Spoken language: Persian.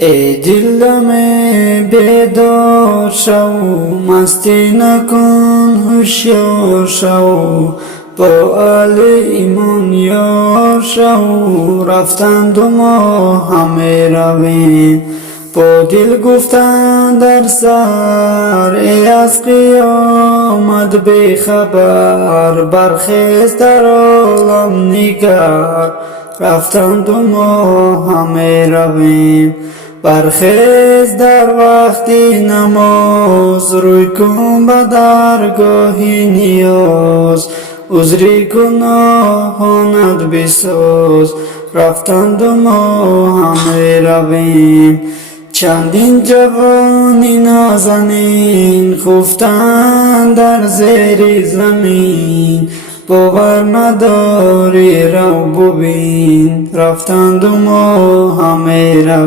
ای دلم بیدار شو، مستی نکن هوشیار شو، با اهل ایمان یار شو. رفتند و ما همه رویم، با دل گفتند در سر، ای از قیامت بی خبر، برخیز در عالم نگر. رفتند و ما همه رویم، برخیز در وقت نماز، روی کن به درگاه نیاز، عذر گناهانت بساز. رفتند و ما همه رویم، چندین جوانی نازنین، خفتند در زیر زمین، باور نداری رو ببین. رفتند و ما همه رویم.